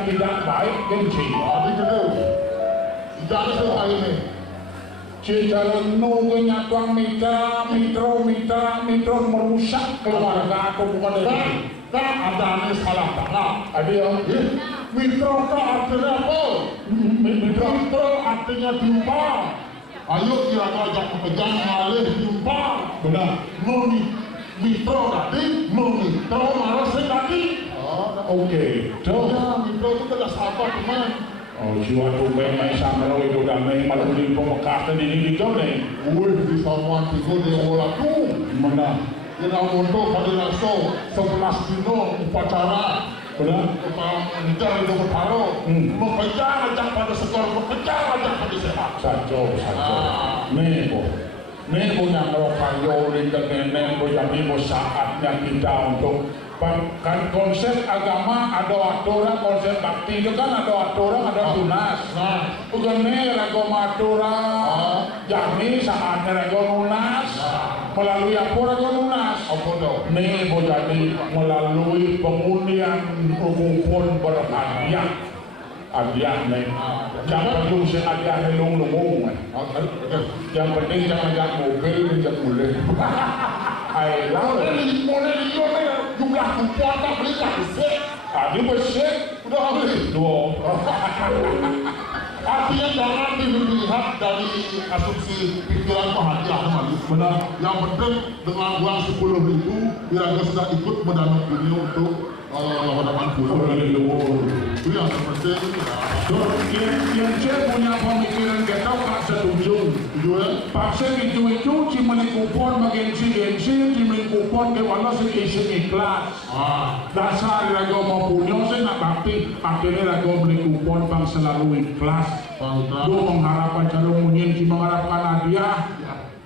yang tidak baik gengsi. Abi kedua. Tidak ada ini. Cedera nunggunya tuang mitra merusak keluarga aku bukan dari. Kan ada ini salah tanah. Ada yang Mitra itu artinya apa? Mitra artinya jumpa. Ayo kita ajak pegang alih jumpa. benar. Mitra tadi, mitra malah sekali. Oke. Ya, mitra itu tidak sabar teman. Oh, jiwa tu memang sama itu dan memang di pemekasan ini gitu nih. Di samuan tiga dia olah tu. Mana? Kita untuk pada langsung 11 dino upacara. Benar. Kita mengejar itu bertaruh. Mengejar ajak pada skor, mengejar ajak pada sepak. Sajo. Nego yang rokayo dengan jadi saatnya kita untuk kan konsep agama ada aturan, konsep bakti itu kan ada aturan, ada tunas. Bukan nih agama aturan, yakni saatnya agama lunas. Melalui apa agama lunas? Nih jadi melalui pengundian rukun berhadiah. Hadiah nih, jangan perlu hadiah ngelung-ngelung. Yang penting jangan ajak mobil, ajak mulai. Ayo, Mulai jumlah kupuan tak beli kasih. tadi bersih, Udah beli. dua. Artinya jangan dilihat dari asumsi pikiran hadiah manis. Benar. Yang penting dengan uang 10.000 kira-kira sudah ikut mendanai beliau untuk mendapat pulau. Itu yang penting. Yang saya punya pemikiran kita tak setuju. Paksa itu cuma kupon gengsi, cuma kupon ke mana sih ikhlas. Dasar raga mau punya saya nak bakti, akhirnya raga beli kupon bang selalu ikhlas. Lu mengharapkan calon munyin, cuma mengharapkan hadiah.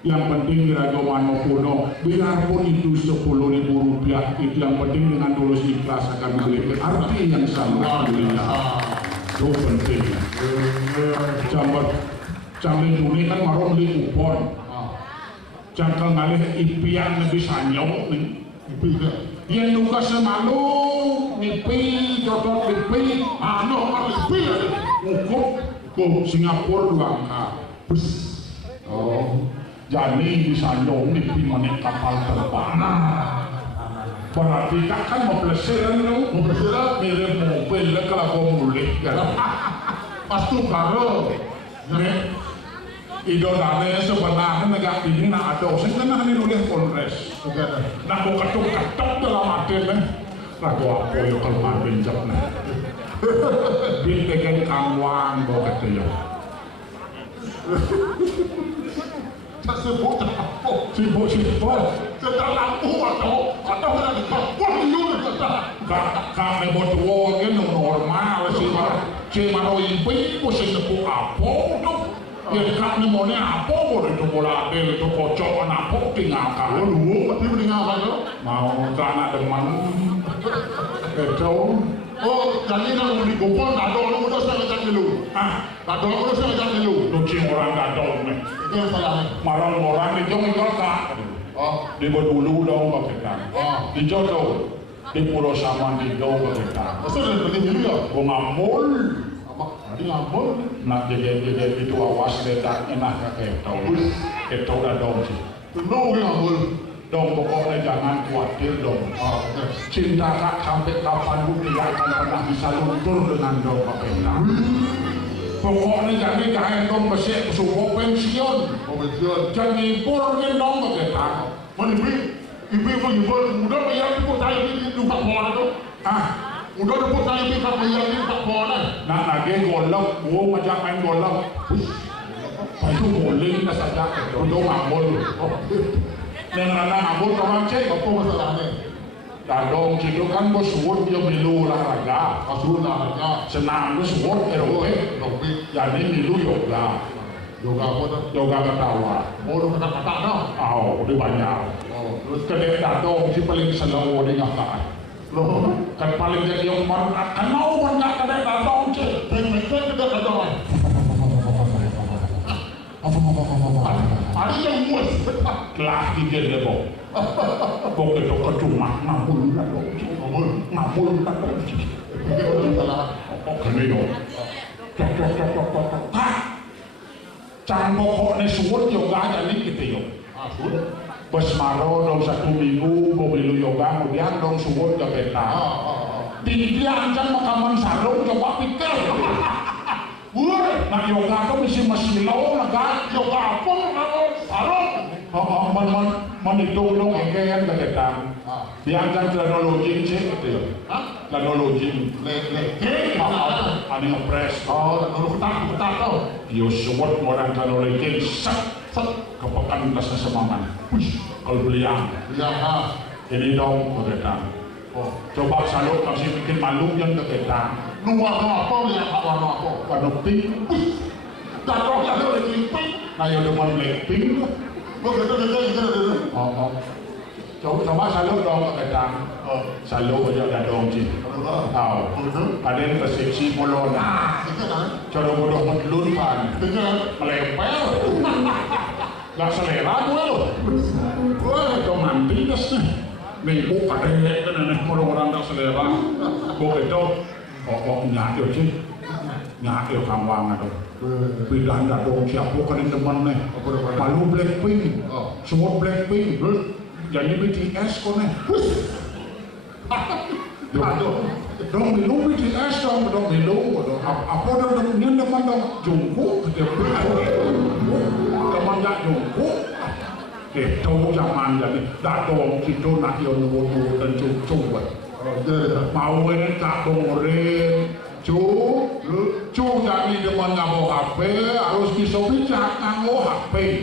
Yang penting raga mau puno, biarpun itu 10.000 rupiah, itu yang penting dengan tulus ikhlas akan memiliki arti yang sama. Itu penting. Jamban Juni kan marah beli kupon. Jangkal ngalih impian lebih sanyong nih. Yang luka semalu ngipi, jodoh lipi, lipi ngukup ke Singapura 2 angka. Jadi di sanyong ngipi manik kapal terbang. Berarti kan mau pelesiran lu, mirip mobil kalau kau mulih kan. Pasti baru. Idolanya sebenarnya negara ini nak ada, sebenarnya ini nulis kongres. Nak kau ketuk dalam hati nih. Lagu apa yang kelemahan pinjam nih? Bintekan kangwang bawa kaya. Sibuk apa? Sibuk. Sedang lampu atau kena dikapur dulu kata. Kami berdua kan normal si maro impi mesti tepuk apa tuh? Ya kami maunya apa boleh itu bola bel itu kocok apa tinggalkan. Lu tapi meninggalkan lo? Mau karena teman itu. Jadi kalau beli kupon ada orang udah saya ngajak dulu. Ada orang udah saya ngajak dulu. Lucu orang gadol nih. Itu yang salahnya. Marang orang itu ngikut kak. Di Bedulu dong bagikan. Di Jodoh. Di Pulau Saman di Jodoh bagikan. Maksudnya dari dulu ya? Gua ngamul. Jadi ngamul. Nak jadi itu awas letak enak kita udah dong sih. Tentu ngamul. Dong pokoknya jangan khawatir dong. Cinta kak sampai kapan pun tidak akan pernah bisa luntur dengan dong kita. Pokoknya jadi jangan dong besek suku pensiun. Jangan hibur dong kita. Mana ibu muda bayar ibu saya ini lupa bola tuh. Muda ibu saya ini tak bayar ini tak bola. Nah lagi golok, gua macam main golok. Itu bowling saja. Udah ngamul. Dengan anak ngabur kawan cek, Apa masalahnya? dadong itu kan bos suwun dia milu olahraga, Asuh olahraga. senam bos suwun aerobik, jadi milu yoga, Yoga apa tuh? yoga ketawa. Udah kata-kata dong. Udah banyak. Terus kedek dadong si paling selalu di ngakak. Loh, Kan paling jadi yang kemarin akan mau banyak kedek dadong cek. pengen kita kata ada yang muas. Kelas tiga debo. Kok itu kecuma ngapul dadong cek. Ngapul dadong cek. Kok gini yo. Cok. Can pokoknya suwun yoga aja nih gitu yo. Pas maro dong 1 minggu mobil yoga kemudian dong suwun ke peta. Dia ancam makaman sarung coba pikir. Nah yoga tuh masih lo naga yoga apa makaman sarung. Man itu dong ekean ke peta. Dia ancam teknologi sih gitu yo. Teknologi. Ani ngepres. Teknologi tak tau. Yo suwun orang teknologi kepekan tasnya semangat. Kalau beliau ini dong kebetan. Coba salur masih bikin malu yang kebetan. Warna apa ya Pak? Warna apa? Warna pink. Jatuhnya ada lagi pink. Nah yang depan Blackpink. Coba salur dong kebetan. Salur aja ada dong sih. Tahu. Ada yang resepsi molon. Cara bodoh mentelur kan. Melepel. Gak selera gue loh. Itu manti kes nih bu kadek kan nih orang-orang gak selera bu itu nyak yo sih nyak yo kamwang itu beda nggak dong siapa kan yang teman nih malu Blackpink semua Blackpink jadi BTS kok nih dong bilu BTS dong bilu apa dong ini teman dong Jungkook teman gak Jungkook itu zaman jadi datang situ nak yang nubuh dan cucu mau ini tak dengerin cu jadi teman ngabo HP harus bisa bijak ngabo HP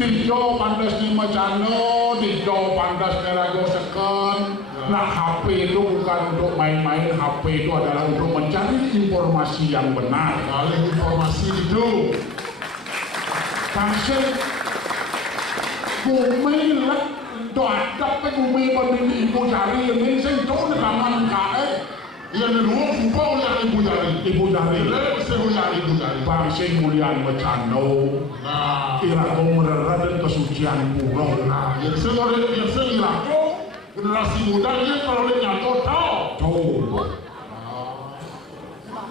tijo pantas ni macano tijo pantas kerago seken nah HP itu bukan untuk main-main HP itu adalah untuk mencari informasi yang benar informasi itu kasih bumi lah doa pe bumi berdiri ibu jari ini sentuh di taman kae yang dulu fupau yang ibu jari bangsa mulian becano irago merera dan kesucian pulau yang irago generasi muda ini kalau dia nyato tahu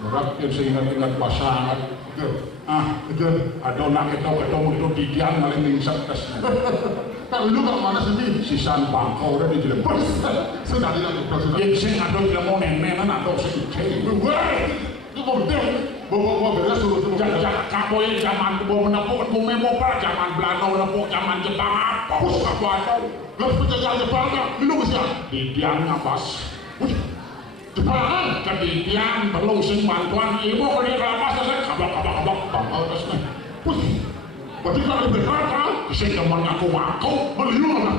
berat yang seingat-ingat pasangan ada nak ketemu itu didian maling ningsat tes. Kalau lu kat mana sendiri? Sisan bangkau udah dijelempar. Sudah tidak tuh. Yang sing ada tidak mau nenek nak ada sing cek. Itu bodoh. Bawa beres suruh kamu yang zaman bawa menepuk bumi mopar zaman Belanda menepuk zaman Jepang apa? Apa ada? Lalu penjajah Jepang lu bisa? Didian ngapas. Jepang kedidian perlu sing bantuan ibu kalau dia kelapas saya kabak bangkau terusnya berarti kalau berkata sing teman aku beliau lah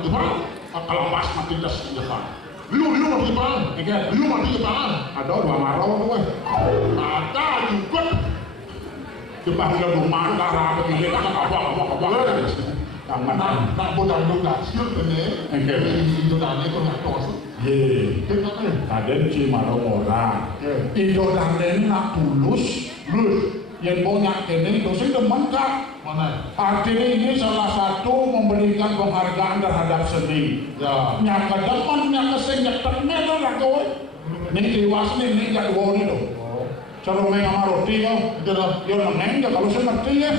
Jepang kelapas mati tes Jepang liu mati Jepang ada 2 marau tuh ada juga Jepang ke rumah darah begini kabak tangan nak bodang siut ini Indonesia kok nak tos kadang cuma orang Indonesia nak tulus yang banyak ini itu sih teman kak artinya ini salah satu memberikan penghargaan terhadap seni nyaka depan nyaka sing nyeteknya tuh lah kowe ini tiwas ini gak dua ini tuh cara main sama roti kau dia neng kalau saya ngerti ya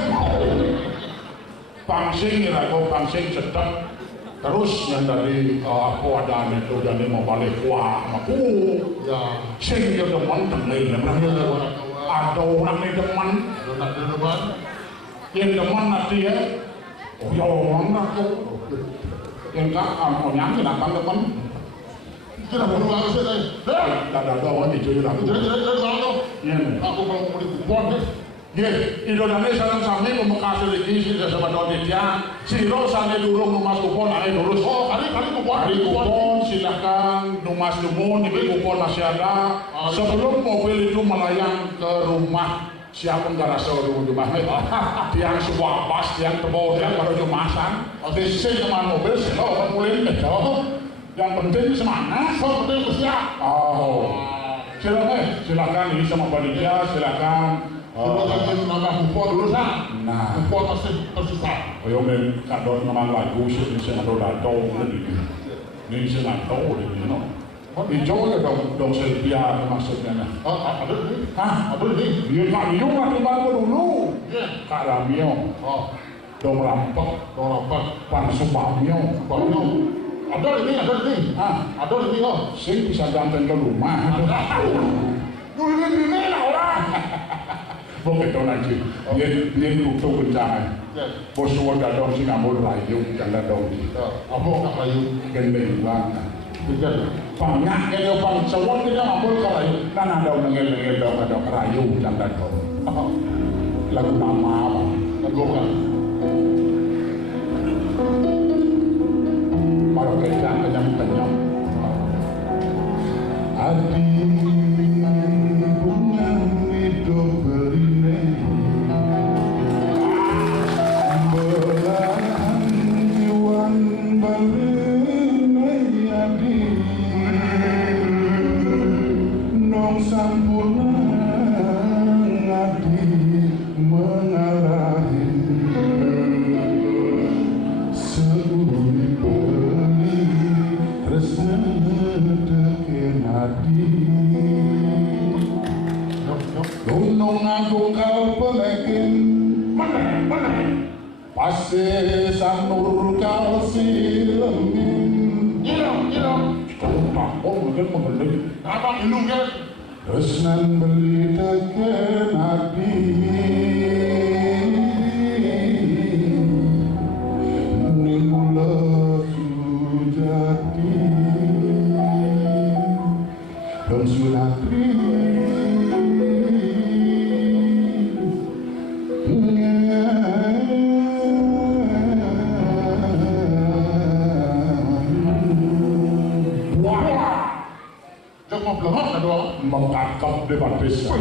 pangsing pangsing sedap terus yang dari aku ada itu jadi mau balik kuah aku sing dia demen tenang ada orang yang demen yang demen nanti ya ya orang aku yang tak mau nyangin apa demen kita perlu harus ada orang itu juga aku mau dikubur Indonesia dan sami memekasi lagi sih sama Indonesia siro sana durung numas kupon ada lurus kali kupon silahkan numas dumun ini kupon masih ada sebelum mobil itu melayang ke rumah siapa nggak rasa rumahnya tiang sebuah pas tiang tebal tiang baru jumasan sisi teman mobil silo mulai yang penting semangat penting bersiap silakan ini sama panitia silakan nama kupon dulu nah kupon masih tersisa yang kadang nama lagu sih ada datang ini sih nggak tahu ini Hijau ya dong Sylvia maksudnya. Ada ini. Hah? Ada ini. Dia Kak Mio mati baru dulu. Iya. Kak Ramio. Dong Rampok. Pan Subamio. Ada ini. Ada ini Sing bisa ganteng ke rumah. Dulu ini lah orang. Begitu nanti. Dia tutup bencana. Bos wadah dong si ngambul rayu janda dong. Apa nak rayu? Gendeng banget. Betul. Banyak kalau pang cowok kita ngambul ke rayu. Kan ada ngel dong ada rayu janda dong. Lagu nama apa? Lagu apa? Para kerja kenyam. Adi bunga hidup berine belahan jiwan berine adi nong sampurna adi mengalahi seuli beli resna teken hati gunung agung kau pelekin mana pasir sanur kau silemin Gila. tak mungkin membeli Abang ilung kan? resnan beli teken hati nimula sujati dan sunatri Jangan belakang ada orang. mengakap depan desa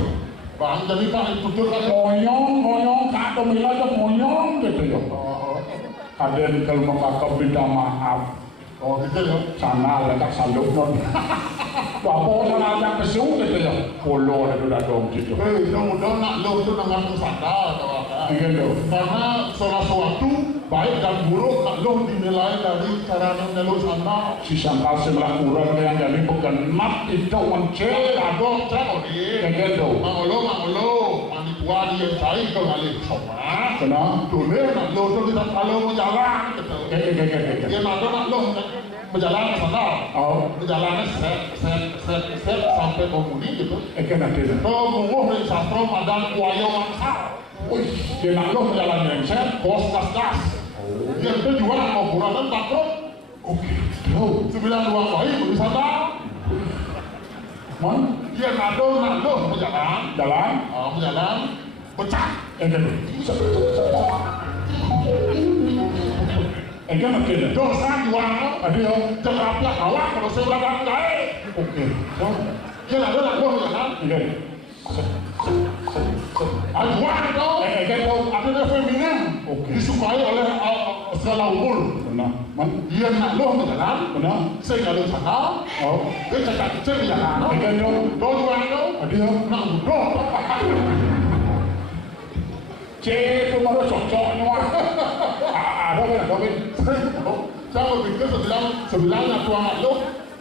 Bang jadi pak itu tuh kan. moyong kado mila aja moyong gitu ya kaden kalau mengakap minta maaf Oh gitu ya. sana letak sanduk non apa sana yang kesu gitu ya polo ada udah dong gitu Mudah-mudahan nak lo itu dengan sadar atau apa. gitu Karena salah suatu baik dan buruk nak lo dinilai dari cara nelo sana. si sangkal sebelah kurang yang jadi pegenap itu mencet Aduh, cakap ni. gitu Mangolo, manipua dia cai kau ngalih sama. kenapa Dulu nak lo tu kita kalau berjalan gitu. Dia nak lo berjalan ke sana. oh Berjalan set sampai komuni gitu. kenapa tidak Kau menguh dari sastro madan kuayo mangsa. wih dia nak lo berjalan yang set Kos gas. Dia itu juga nak mau kurang takut. oke tuh 92 kali berwisata. man Dia nak lo berjalan. jalan Berjalan pecah. gitu kenapa tidak Dosa juang. ada yang Teraplah awak kalau saya berangkat kaya. oke Dia nak lo berjalan. iya Juang itu. gitu Ada dia feminin. Oke. Disukai oleh segala umur. benar man Dia nak lo berjalan. benar Saya kalau sana. oh Dia cakap kecil berjalan. gitu Juang itu. ada yang Nak udah. itu baru cocoknya wah ada kan Saya berpikir sebelahnya tuan nak lo.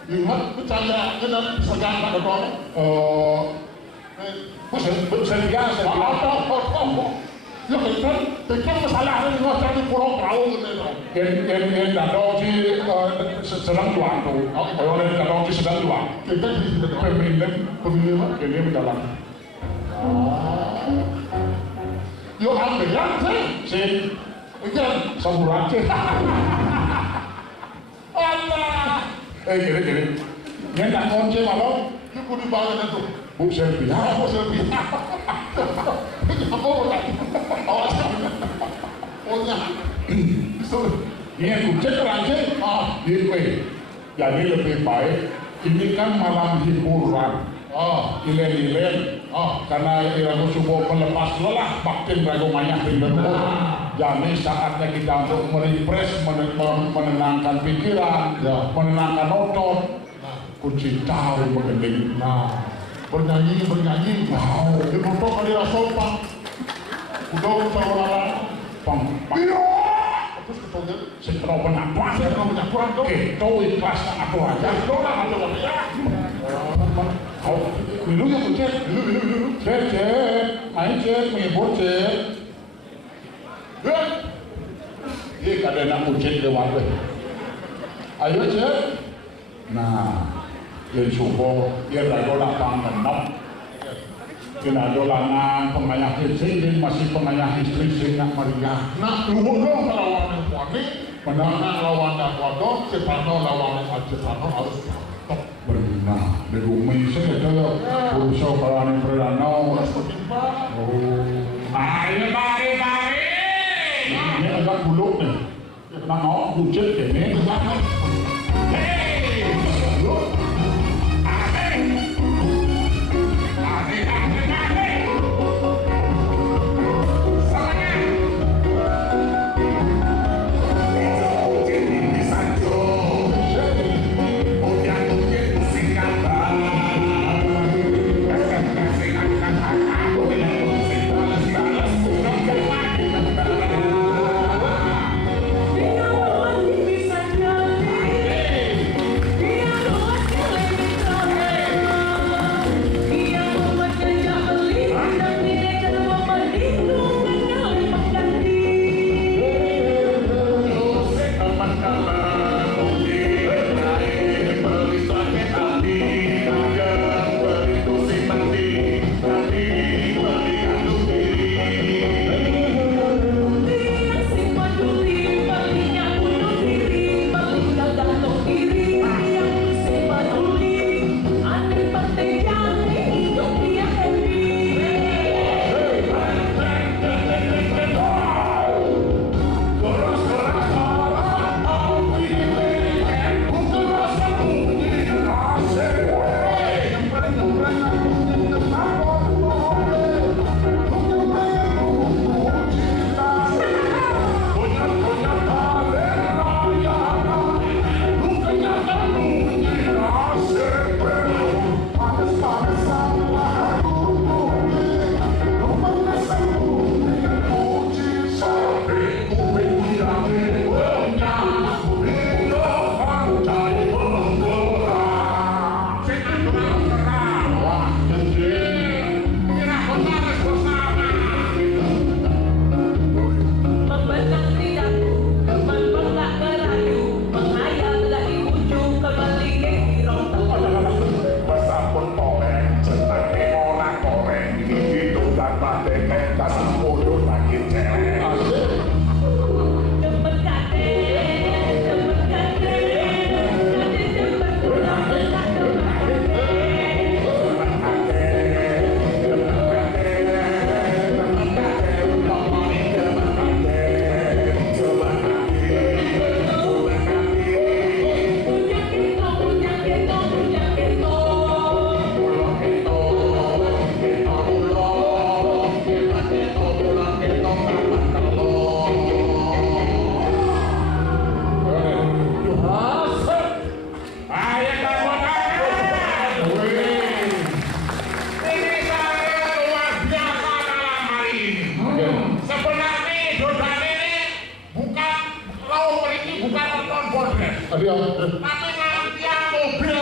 Ingat percaya kena segan pada tuan. saya biasa Ya kan, tekan masalah ni nggak cari pulau kau gitu. yang dado si sedang tuan tuh kalau yang dado si sedang tuan Kita di sini. pemilihan ini mendalam Yo ambil yang sih. si Ikan. samurai Allah. gini yang tak kunci malam Dia kudu bangun itu. bu Sylvia Apa selfie? Apa orang? Awas. Punya. ini kunci terakhir jadi lebih baik ini kan malam hiburan ilen-ilen karena iramu subuh melepas lelah baktin ragu banyak tinggal jadi saatnya kita untuk merefresh menenangkan pikiran menenangkan otot kunci tahu mengending Bernyanyi. Di foto kali rasa pang. Udah orang. pang Terus ketemu Setelah penyapuan, itu ikhlas aku aja. Dulu ya Cek, main Cek, menghibur Cek. Ini kada nak Cek lewat. Ayo Cek. Nah, yang subuh, dia ada lapang genap. Dia ada lanang pengayah istri, masih pengayah istri singkat Maria. Nak luhur dong lawan yang wani, mana lawan yang wadok, Stefano lawan yang Stefano harus top. Benar, di rumah saya itu berusaha kalau yang perdana. Mari. Ini agak buluk nih. Nak mau bucet ini. Tapi nantian mobil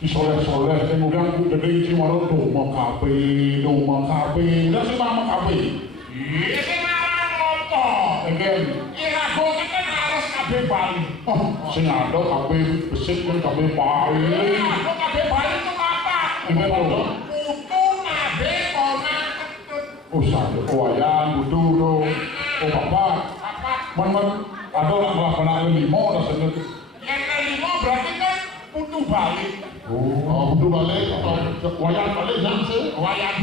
si soleh-soleh kemudian gede si warung doma kape udah sih mama kape ini malah motor again aku kan harus kape Bali sing ada kape besit kan kape Bali aku kape Bali itu apa? Butuh nabe kona sadar wayan butuh bapak man ada orang melakukan limo dah sendiri yang limo berarti kan butuh balik. Butuh balik atau wayang balik yang sih Wayang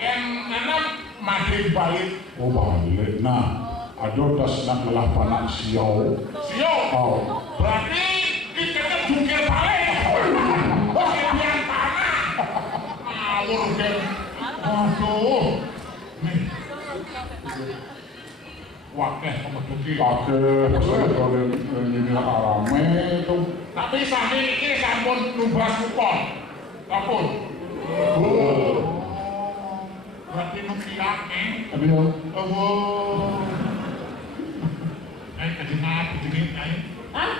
yang enam maghrib balik. Balik nah ada das nak melah panak siau Berarti kita kan jungkir balik yang tanah ngawur kan. Aduh nih wakeh memeduki pakai ini arame itu tapi sami ini sampun nubas kupon sampun Berarti nukiak Tapi yo, oh kejengap Hah?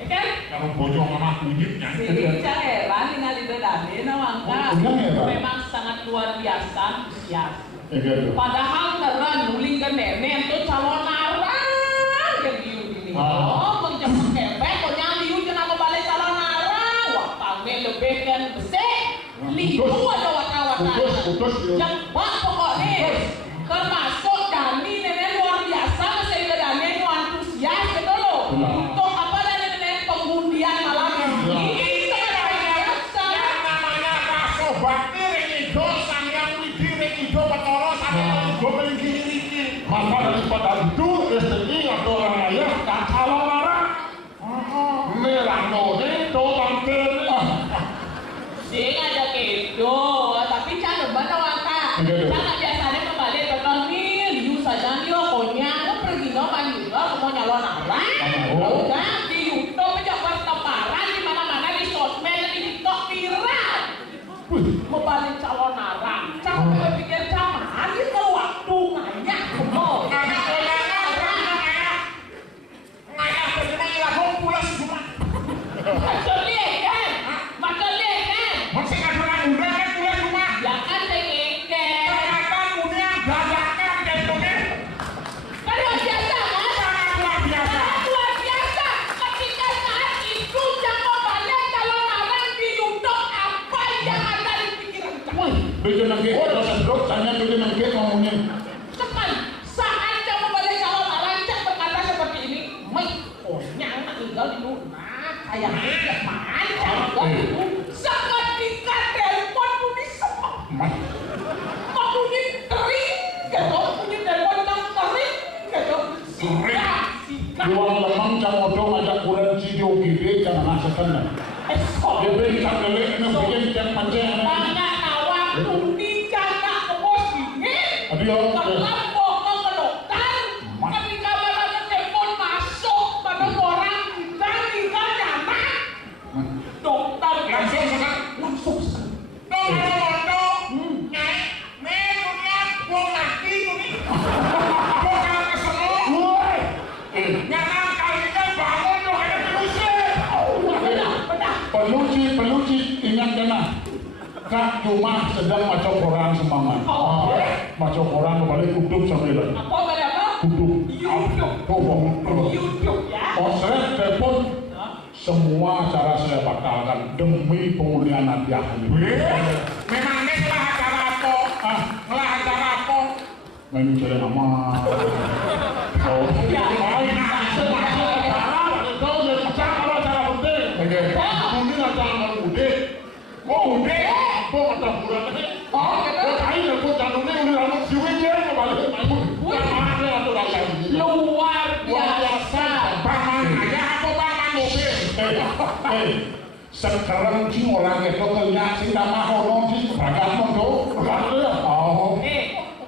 Ikan? kalau bojong sama kunyitnya Jadi saya heran dengan ide Dani Nawangka memang sangat luar biasa antusias. gitu. Padahal neran nuling ke nenek itu calon arang yang diu ini. Oh, menjemput kepek, kok yang diu jangan balik calon arang. Wah, kami lebih kan besar. Liu ada wata-wata. Yang bak pokoknya termasuk Dani nenek luar biasa, saya ke Dani itu antusias gitu loh. Untuk apa dan nenek pengundian malam ini. Bakti rengido sangyang widi rengido petoro sampai gue melingkiri maka daripada itu STI atau orang ayah dan calon orang merano itu tante Sing ada gitu, tapi jangan mana waka. Jangan biasanya kembali ke nih, liu saja nih pokoknya lo pergi ngapain juga, mau nyalon apa? Udah di YouTube pejabat keparan di mana-mana di sosmed di TikTok viral. Mau balik calon arang, jangan pikir zaman itu waktu ngajak kemau. Bikin lagi, kalau sendok, tanya bikin lagi ngomongin. Tekan, saat kamu balik calon arang cak berkata seperti ini, konyang tinggal di lunak, kayak mana tinggal seketika telepon bunyi semua. Bunyi kering, gitu, bunyi telepon yang kering, gitu. Juang lemang jangan odong ajak kulen video gede jangan ngasihkan. Dia beri tak lelek, ini bikin yang pancing. Tundi jangan ke bos ini. Kalau bokong ke dokter, ketika barangnya telepon masuk pada orang kita tinggal nyana. Dokter langsung Peluci ingat kena. Kak cuma sedang maca Quran semangat. Maca Quran kembali kutub sampai lagi. Apa apa? Kutub. YouTube ya. Saya telepon semua cara saya batalkan demi pemulihan Nabi Ahli. memangnya telah acara apa? Telah acara apa? Ini saya nama. Oh, luar biasa. sekarang sih orang itu kerja sih nama orang sih beragam tuh. Oh.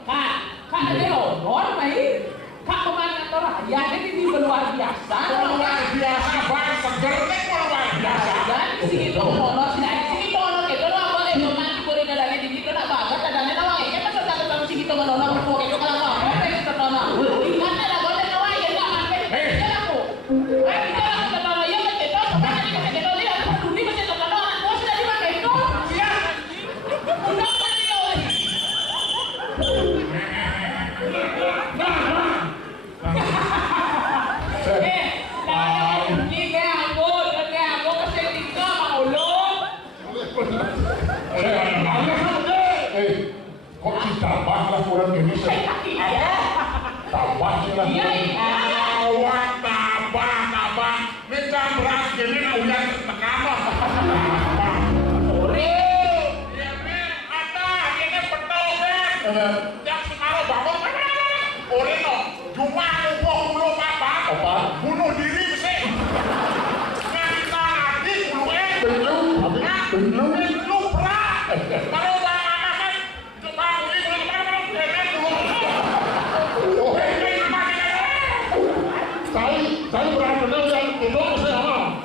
Kak ada honor mai. Kak kemana tuh raya ini luar biasa. Luar biasa, baik seger nih luar biasa. Dan sini tuh honor sini tuh honor itu lo boleh teman kuring ada di situ nak bagat ada nih nawang ya kan satu sini tuh honor aku itu kalau mau apa itu honor. Ingat ada boleh nawang ya enggak sampai itu aku. Kita honor ya kan itu sampai di mana itu dia peduli macam itu honor aku sudah di mana itu. Ya. Udah mati loh. Kok ditambah lah kurang gini sih? Tambah sih lah. Awak tambah. Minta beras gini nak uyan tekan lah. Ya men, ada ini betul men. Yang sekarang bangun ore no, cuma ngumpul apa? Bunuh diri mesti. Ngita lagi belum berat. Kalau anak kan coba ini saya berani yang itu saya mau.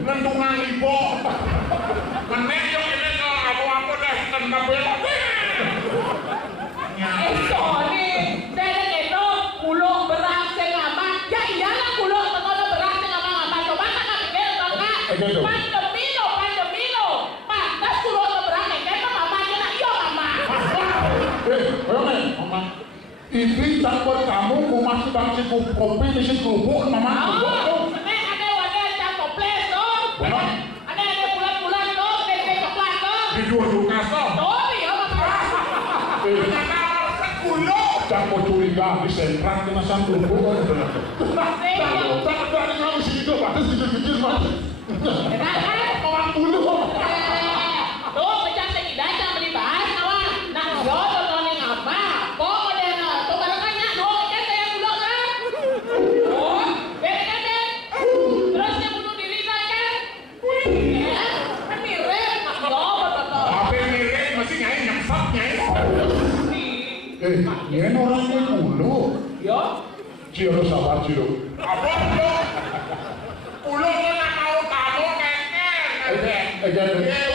Lendungan ibu. Meneh yo ini aku deh kena belok. Sorry, saya itu kuluk beras sing aman. Ya iyalah kuluk tekono beras sing aman. Coba tak pikir tengah. Pandemi lo. Pantas kuluk beras nek ketok aman ya iya mama. Mama. Ini campur kamu kumas bangsi kopi misi kerupuk mama. Nek ada wadah campur ples tuh. Ada bulan-bulan tuh, tempe coklat tuh. Di dua tuh. Tuh ya mama. Campur curiga di sentral kena sang kerupuk. Tak kamu situ batas dikit-dikit mas. Orang dulu. Tuh pecah segi datang beli bahan kawan. Nak yo tontonin apa? Pokoknya tuh barengannya dong kan saya bulog kan. Oh, beres kan? Terus dia bunuh diri kan? Kan mirip. Yo betul. Apa mirip masih nyai nyemsap nyai. Ini orangnya dulu. Yo. Ciro sabar Ciro. Apa itu? Ulo nak mau kamu keken.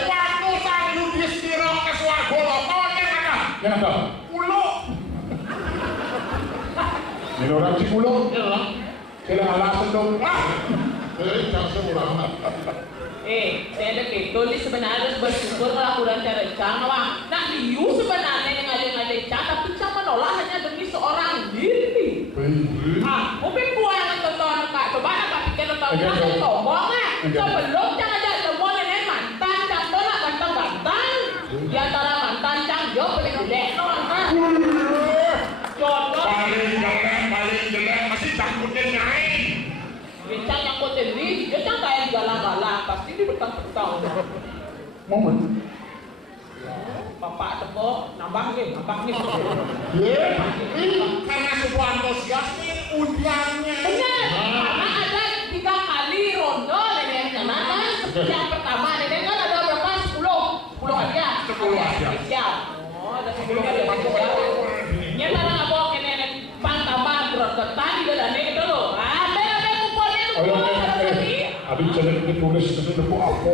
Waktu sang Yudhistira ke swarga loko kan. Kenapa? Ulo. Ini orang Cikulo. Kira alasan dong. Jangan semurah. Saya gitu ini sebenarnya harus bersyukur kalau kurang cara cang, nah liu sebenarnya yang ada cang, tapi cang menolak hanya demi seorang diri. Mungkin buang tonton kak, coba nak pikir tonton yang sombong kan, sebelum cang ada semua nenek mantan, cang tolak ganteng-ganteng, di antara mantan cang yo paling jelek orang kan. Contoh. Paling jelek masih takutnya nyai. Bincang yang kau tadi, dia kan kayak galang-galang, pasti dia bertang-bertang. Momen. Bapak tepuk, nambah nih. Karena sebuah antusias nih undiannya. Benar, karena ada 3 kali ronde nenek kan. Yang pertama nenek kan ada berapa? 10 hadiah. 10 hadiah. Spesial. Oh, ada 10 hadiah spesial. Nyata nggak bawa ke nenek pantaman berotetan di nenek itu loh. Aduh, jadi ditulis itu depu apa?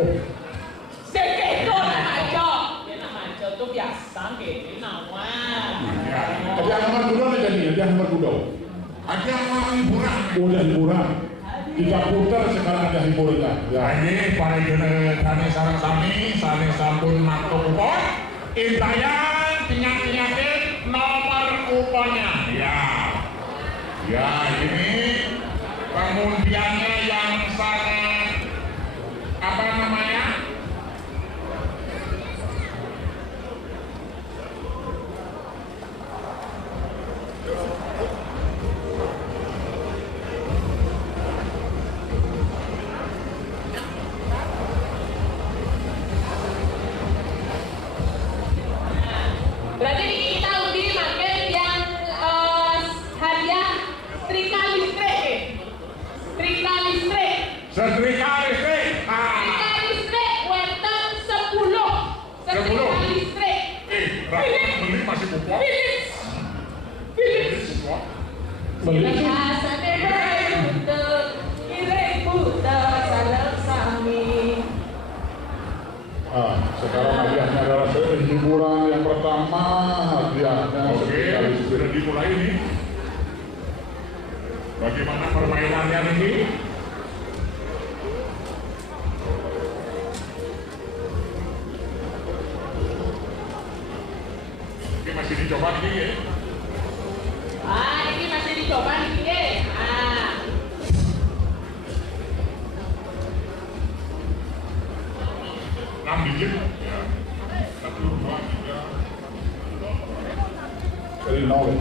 Sekedo aja. Ya nama tuh biasa gitu nawan. Ada nomor kuda nih jadi, ada nomor kuda. Ada hiburan. Udah hiburan. Kita putar sekarang ada hiburan. Ya. Ini para jenis sarang sami, sami sampun makto kupon. Intayan penyakit nomor kuponnya. Ya ini pengundiannya yang sangat apa namanya? Berarti kita undi makin yang hadiah setrika listrik. Setrika listrik. Setrika listrik. Setrika listrik wonten 10. Setrika listrik. Beli masih kupon. Philips. Beli. Sekarang hadiahnya adalah hiburan yang pertama, hadiahnya Sudah dimulai ini. Bagaimana permainannya ini? Ini masih dicoba nih ya? Ini masih dicoba nih. 6 digit. Ya. 1, 2, 3. dari nol.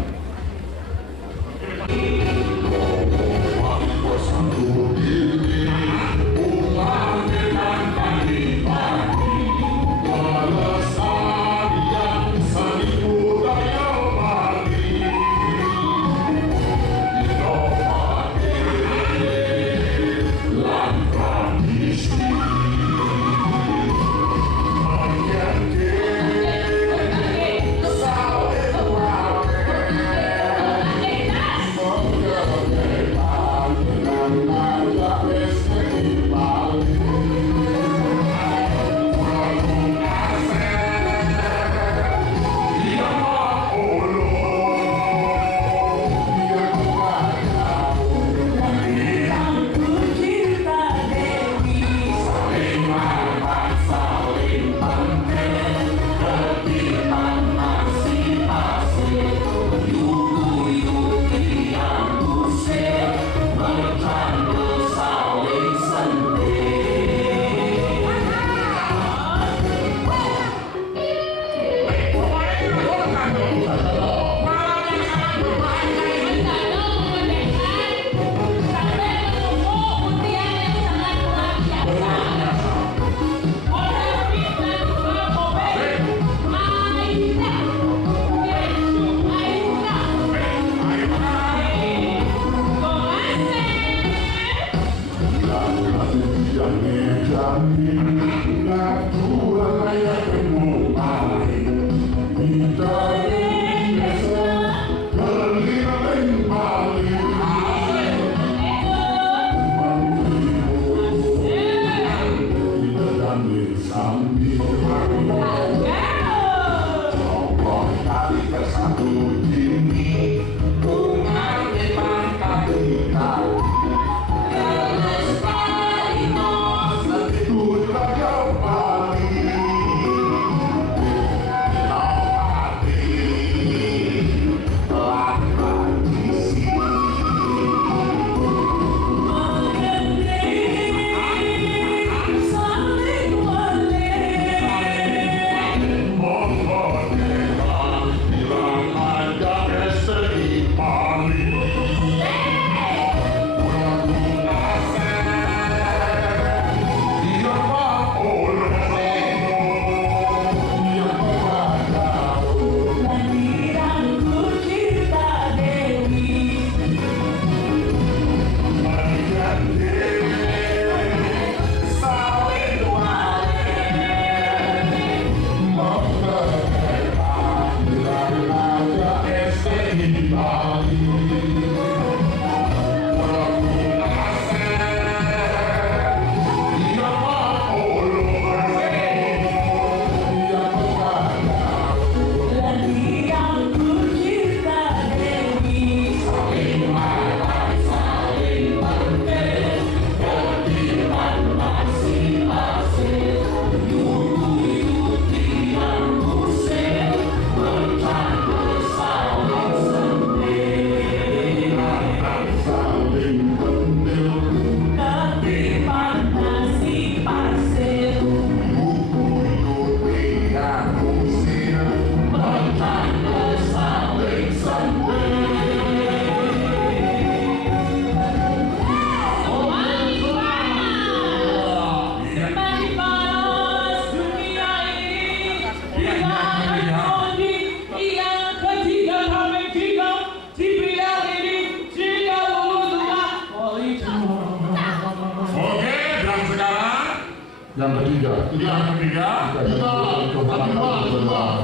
Yang ketiga,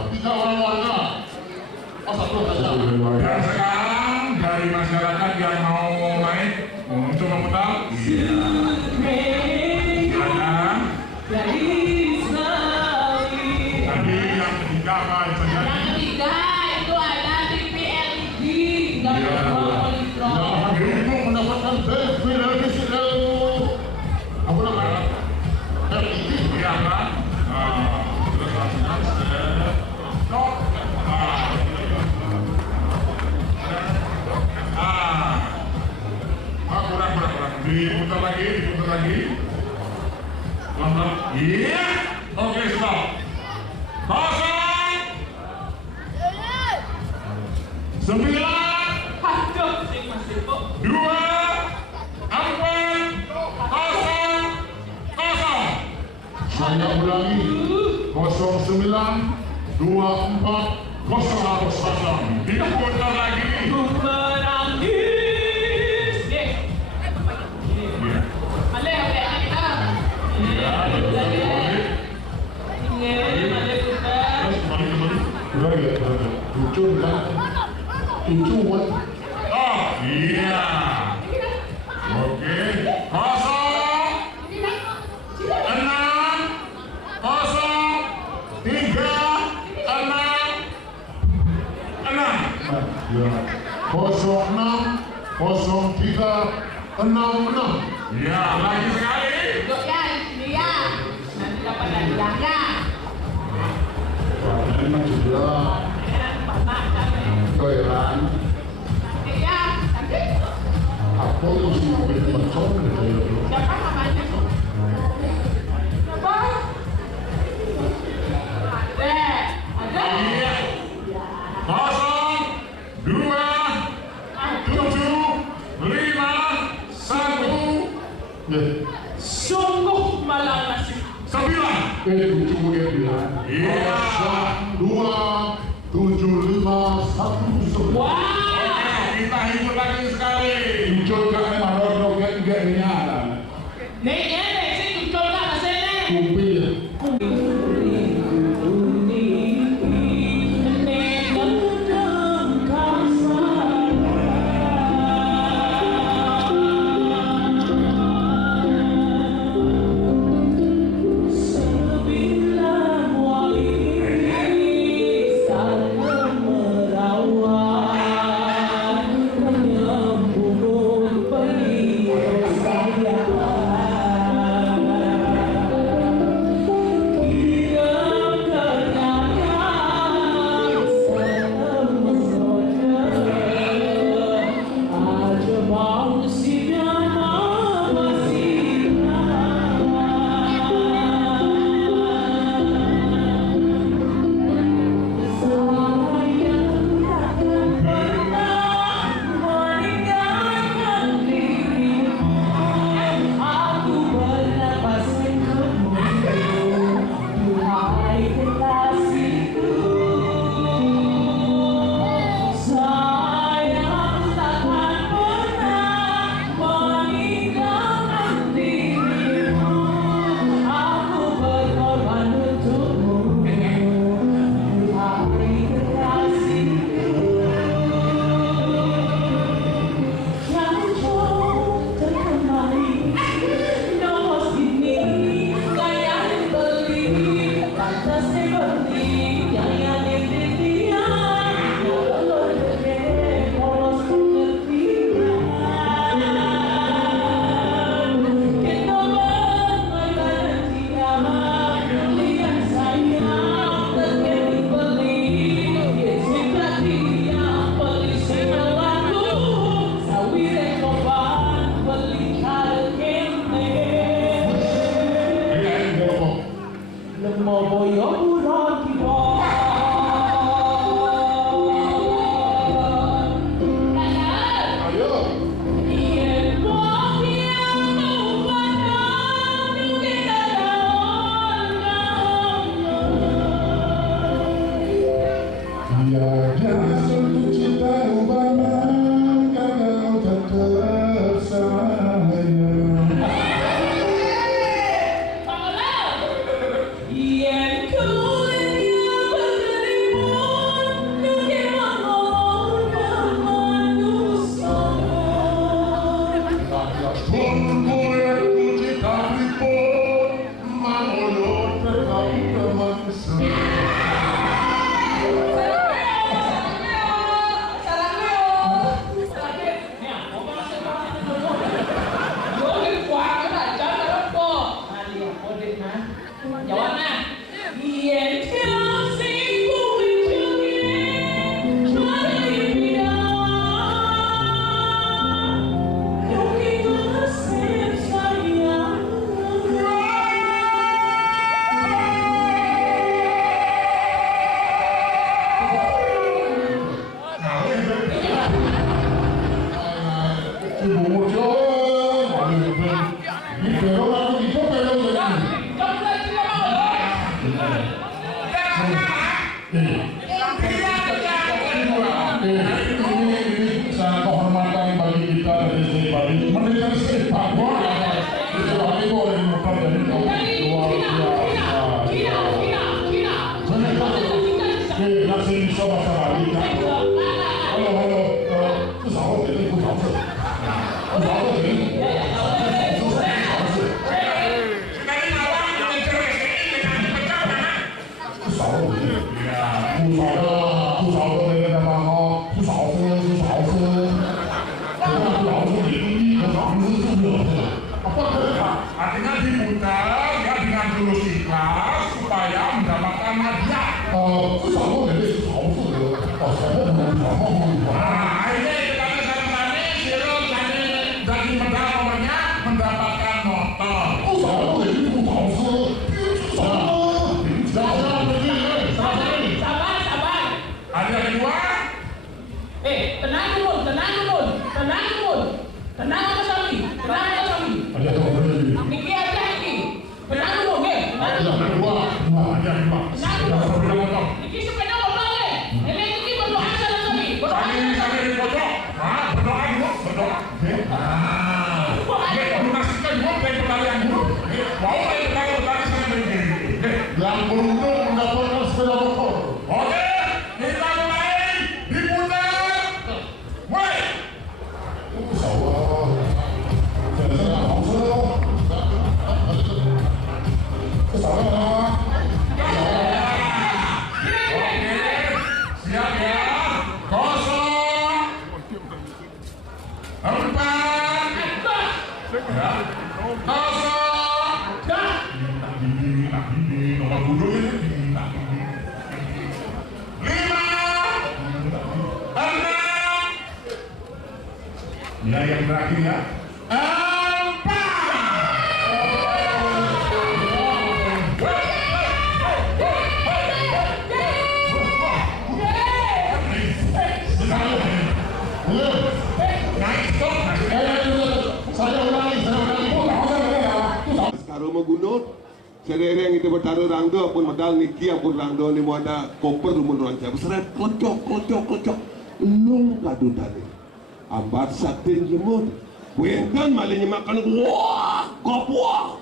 tiga orang warga. Oh, satu saja. Dan sekarang dari masyarakat yang mau naik untuk memutar, tadi yang ketiga apa saja? Yang ketiga itu ada TV LED dan polytron. Itu mendapatkan TV apa namanya? LED. Iya kan? Terus langsung kurang. Diputar lagi. Pelan-pelan. Iya. Oke, stop. Kosong. 9. Aduh, sing masih kok. 2, 4, 0. Saya ulangi 09 24 0. Diputar lagi. Menangis. Iya. Male, oke, kita. Tujuh kan? Oh, iya. Oke. 0, 6, 0, 3, 6. Ya. 06 03 66. Ya, lagi sekali. Duduk ya, di sini ya. Nanti dapat hadiahnya. Ini mah juga toiran. Oke ya, cantik. Aku mesti beli mercon gitu ya. Siapa namanya? Siapa? Ada. Iya. 0, 2, 7, 5, 1. Ya. Sungguh malang nasib. 9. Tujuh bilang. Iya. 2 7 5 1 Wah. Oke, kita hitung lagi sekali. Tujuh kan maror gak nyala. Nek sing tujuh kan asene. Kupil. Tiada satu cinta ubahnya kalau tetap sayang. Artinya diputar ya dengan tulus ikhlas supaya mendapatkan hadiah. Nah, ini karena sama-sama Siro jadi medal nomornya mendapatkan motor. Sabar. Hadiah kedua. Tenang dulu. Tenang Sami. Niki aja ini. Tenang dulu, tenang dulu. Niki sepeda motor deh. Ini Niki berdoa sama Sami. Sambil di pojok. Berdoa dulu, berdoa. Lunasikan dulu dari pertanyaan dulu. Mau dari pertanyaan saya begini. Yang beruntung mendapatkan sepeda motor. Oke, kita mulai diputar. Mulai. Siap ya. 0, 4, 5, 6, ya yang terakhir ya. 4. Saya ulangi. Sekarang mau gunung, serereng itu bertaruh rangdo, apun modal niki, apun rangdo ni mau ada koper rumun rancang. Seret kocok, lung kadu tadi. Ambat satin jemut, kuengkan malingnya makan wah, kapuah,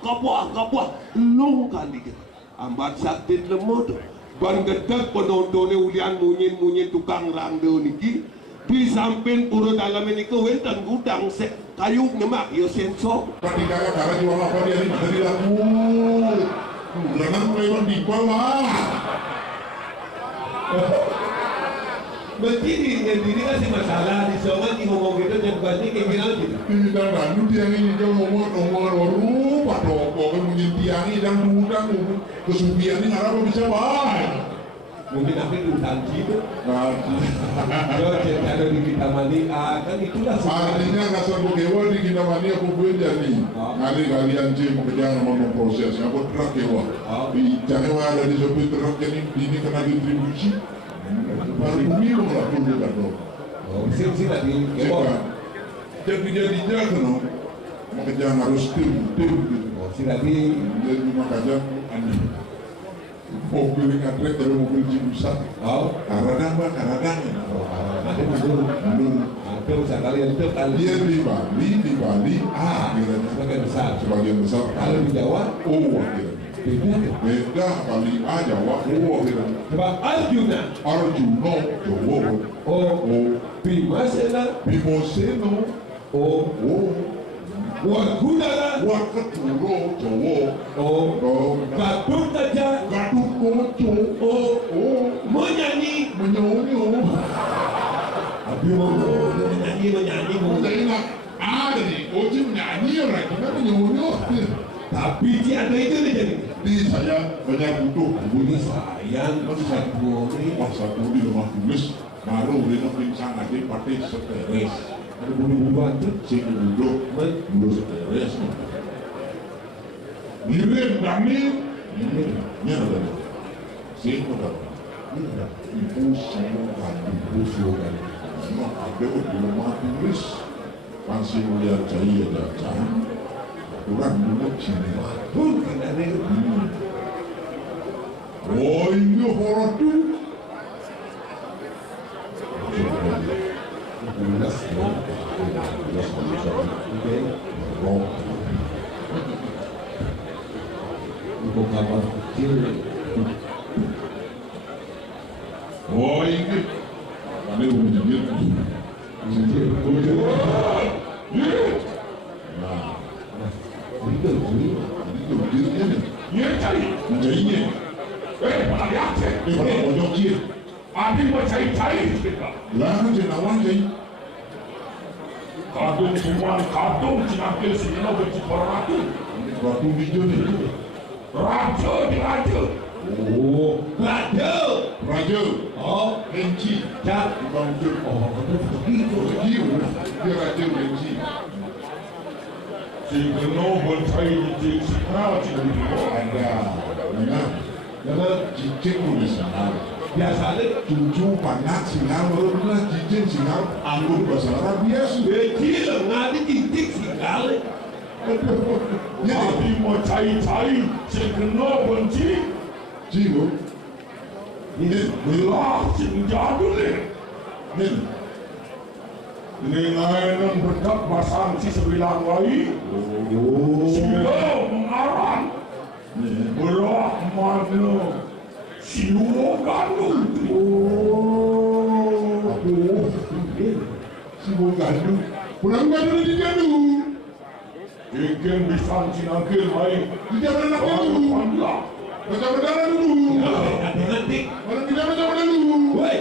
lung kali kita. Ambat satin lemut, ban gedak penontonnya ulian munyin tukang rangdo niki. Di samping pura dalam ini kewentan gudang kayu nyemak yo sensor. Pertikahan cara jual apa dia ini dari lagu. Jangan lewat di bawah. Begini sendiri kasih masalah di soal di ngomong gitu dan banyak yang bilang gitu. Tidak bantu tiang ini dia ngomong baru pada pokoknya menyentiangi dan udang kesupian ini ngarap bisa baik. Mungkin apa itu tangki itu? Yo cerita di kita mani kan itulah artinya nggak serbu kewa di kita mani aku pun jadi kali kalian sih pekerjaan sama proses aku truk kewa jangan ada di sepi truk ini kena distribusi baru minum lah tuh kan dong sih tadi kewa jadinya kan pekerjaan harus tim gitu si tadi jadi makanya aneh mobil katrek dari mobil Cibusa. Oh, Karadang mah karadang. ada mundur. Itu kalian itu Dia di Bali, akhirnya sebagian besar. sebagian besar. Kalau di Jawa, Akhirnya. beda. Beda Bali A, Jawa, akhirnya. Coba Arjuna. Arjuna, Jawa. Bhimasena. Bimoseno, Wargudara. Wakaturo, Jawa. Gadukaja. Gaduh Koco, Menyanyi. Menyonyo. Tapi menyanyi. Saya ingat, ada nih, Oji menyanyi orang, karena menyonyo. Tapi dia ada itu nih jadi. Di saya banyak butuh. Bunyi sayang, Sapuri. Wah, satu di rumah tulis, baru udah pingsan aja, partai seteres. Ada bunyi bantu. Si duduk, seteres. Ngirim kami, ini ada. Si udah. Ibu semua kan. Semua ada di rumah tulis. Masih melihat jaya jajan. Orang dulu sini. Pun kan ada itu. Oh, ini horor tuh. Untuk kapal kecil. Oh, ini. Ini menjadi. Nah, Itu itu dirinya nih. Iya cari. Menjadinya. Mana lihat sih? Pada pojok dia. Adi mau cari kita. Lah kan jenawan jadi. Kadung semua kadung cinakil sini mau berciparatu. Batu hijau nih. Raja di raja. Oh, Raja. Raja. Oh, Renci. Cak. Bukan itu. Oh, begitu. Begitu. Dia Raja Renci. Si Geno bercai di Cikra Cikra. Ada. Nah, Jangan cicing nulis sana. biasanya Cucu panak singal barulah cicing singal anggur bahasa Arab biasa. kecil ngadi titik sekali. Adi mau cari si Geno benci. Cigo. Ini Belah si jadul ni. Nih. Ini ngainan berdak basang si sebilang wai. Sila mengarang. Belah mana si luo gandul. Si bong gandul. Pulang gandul di gandul. Ikan bisang cinakil mai. Di zaman anak gandul. Pandla. Baca berdarah dulu. Nanti Orang tidak baca berdarah dulu. woi,